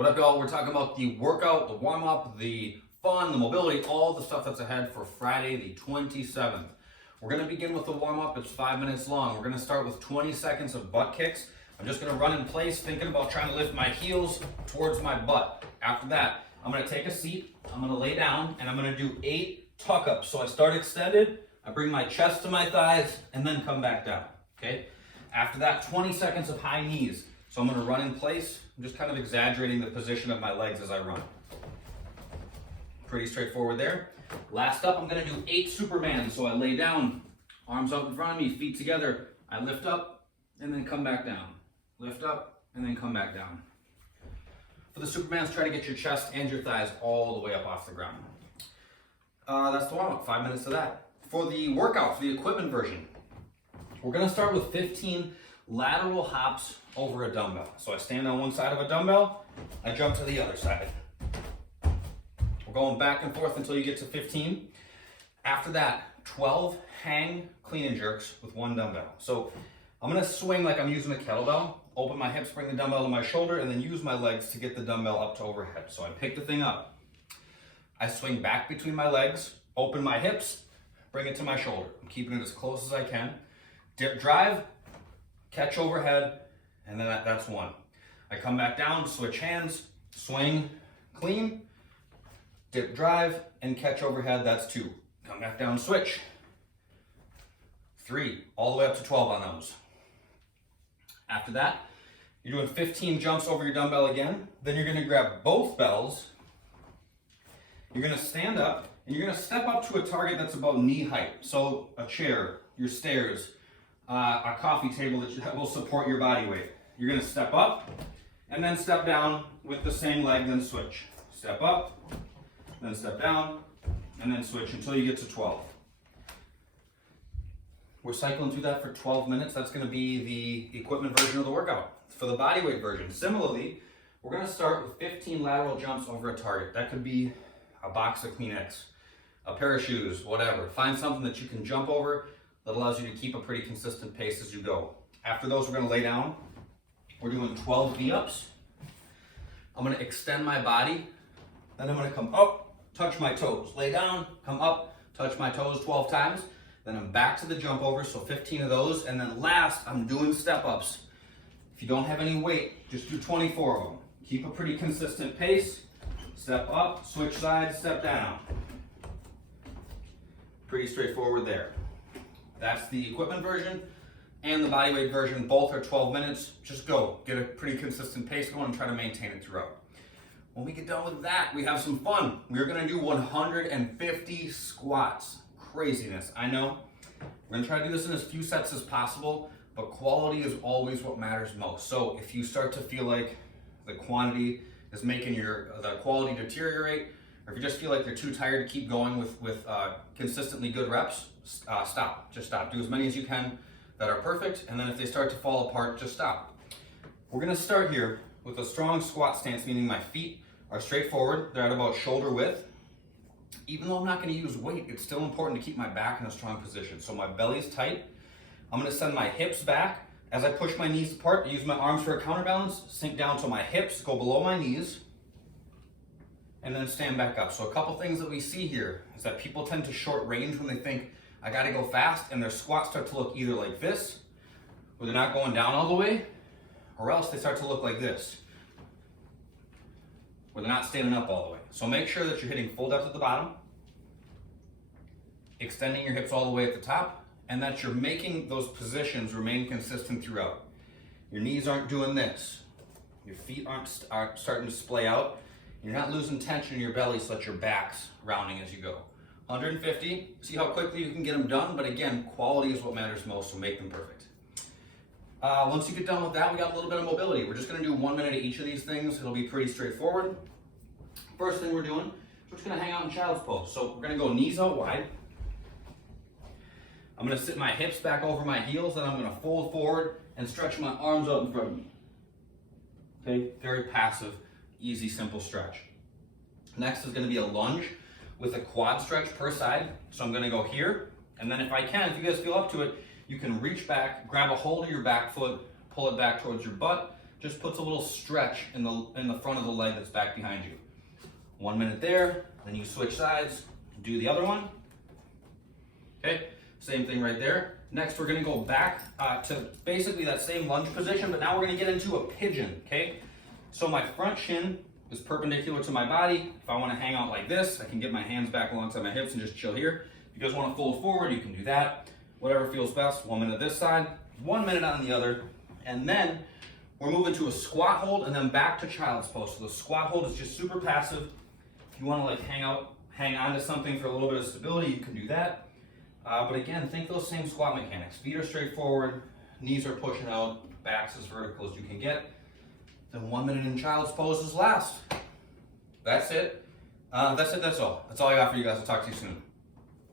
What up, y'all? We're talking about the workout, the warm-up, the fun, the mobility, all the stuff that's ahead for Friday the 27th. We're going to begin with the warm-up. It's 5 minutes long. We're going to start with 20 seconds of butt kicks. I'm just going to run in place thinking about trying to lift my heels towards my butt. After that, I'm going to take a seat, I'm going to lay down, and I'm going to do 8 tuck-ups. So I start extended, I bring my chest to my thighs, and then come back down, okay? After that, 20 seconds of high knees. So I'm going to run in place. I'm just kind of exaggerating the position of my legs as I run. Pretty straightforward there. Last up, I'm going to do 8 Supermans. So I lay down, arms out in front of me, feet together. I lift up and then come back down. Lift up and then come back down. For the Supermans, try to get your chest and your thighs all the way up off the ground. That's the warm-up, 5 minutes of that. For the workout, for the equipment version, we're going to start with 15 lateral hops over a dumbbell. So I stand on one side of a dumbbell, I jump to the other side. We're going back and forth until you get to 15. After that, 12 hang clean and jerks with one dumbbell. So I'm gonna swing like I'm using a kettlebell, open my hips, bring the dumbbell to my shoulder, and then use my legs to get the dumbbell up to overhead. So I pick the thing up, I swing back between my legs, open my hips, bring it to my shoulder. I'm keeping it as close as I can. Dip drive, catch overhead, and then that's one. I come back down, switch hands, swing, clean, dip drive, and catch overhead, that's 2. Come back down, switch. 3, all the way up to 12 on those. After that, you're doing 15 jumps over your dumbbell again. Then you're gonna grab both bells. You're gonna stand up, and you're gonna step up to a target that's about knee height. So a chair, your stairs, a coffee table that will support your body weight. You're gonna step up and then step down with the same leg, then switch. Step up, then step down, and then switch until you get to 12. We're cycling through that for 12 minutes. That's gonna be the equipment version of the workout. For the bodyweight version, similarly, we're gonna start with 15 lateral jumps over a target. That could be a box of Kleenex, a pair of shoes, whatever. Find something that you can jump over that allows you to keep a pretty consistent pace as you go. After those, we're gonna lay down. We're doing 12 V-ups. I'm gonna extend my body, then I'm gonna come up, touch my toes, lay down, come up, touch my toes 12 times, then I'm back to the jump over, so 15 of those, and then last, I'm doing step-ups. If you don't have any weight, just do 24 of them. Keep a pretty consistent pace, step up, switch sides, step down. Pretty straightforward there. That's the equipment version and the bodyweight version. Both are 12 minutes. Just go. Get a pretty consistent pace going and try to maintain it throughout. When we get done with that, we have some fun. We're going to do 150 squats. Craziness, I know. We're going to try to do this in as few sets as possible, but quality is always what matters most. So if you start to feel like the quantity is making the quality deteriorate, or if you just feel like you're too tired to keep going with consistently good reps, stop. Just stop. Do as many as you can that are perfect, and then if they start to fall apart, just stop. We're gonna start here with a strong squat stance, meaning my feet are straight forward. They're at about shoulder width. Even though I'm not gonna use weight, it's still important to keep my back in a strong position. So my belly's tight. I'm gonna send my hips back. As I push my knees apart, I use my arms for a counterbalance, sink down so my hips go below my knees, and then stand back up. So a couple things that we see here is that people tend to short range when they think, I gotta go fast, and their squats start to look either like this, where they're not going down all the way, or else they start to look like this, where they're not standing up all the way. So make sure that you're hitting full depth at the bottom, extending your hips all the way at the top, and that you're making those positions remain consistent throughout. Your knees aren't doing this. Your feet aren't starting to splay out. You're not losing tension in your belly so that your back's rounding as you go. 150, see how quickly you can get them done, but again, quality is what matters most, so make them perfect. Once you get done with that, we got a little bit of mobility. We're just gonna do 1 minute of each of these things. It'll be pretty straightforward. First thing we're doing, we're just gonna hang out in child's pose. So we're gonna go knees out wide. I'm gonna sit my hips back over my heels, then I'm gonna fold forward and stretch my arms out in front of me. Okay, very passive, easy, simple stretch. Next is gonna be a lunge with a quad stretch per side. So I'm gonna go here, and then if I can, if you guys feel up to it, you can reach back, grab a hold of your back foot, pull it back towards your butt, just puts a little stretch in the front of the leg that's back behind you. 1 minute there, then you switch sides, do the other one. Okay, same thing right there. Next, we're gonna go back to basically that same lunge position, but now we're gonna get into a pigeon, okay? So my front shin is perpendicular to my body. If I wanna hang out like this, I can get my hands back alongside my hips and just chill here. If you guys wanna fold forward, you can do that. Whatever feels best. 1 minute this side, 1 minute on the other, and then we're moving to a squat hold and then back to child's pose. So the squat hold is just super passive. If you wanna like hang on to something for a little bit of stability, you can do that. But again, think those same squat mechanics. Feet are straight forward, knees are pushing out, back's as vertical as you can get. Then 1 minute in child's pose is last. That's it. That's all. That's all I got for you guys. I'll talk to you soon.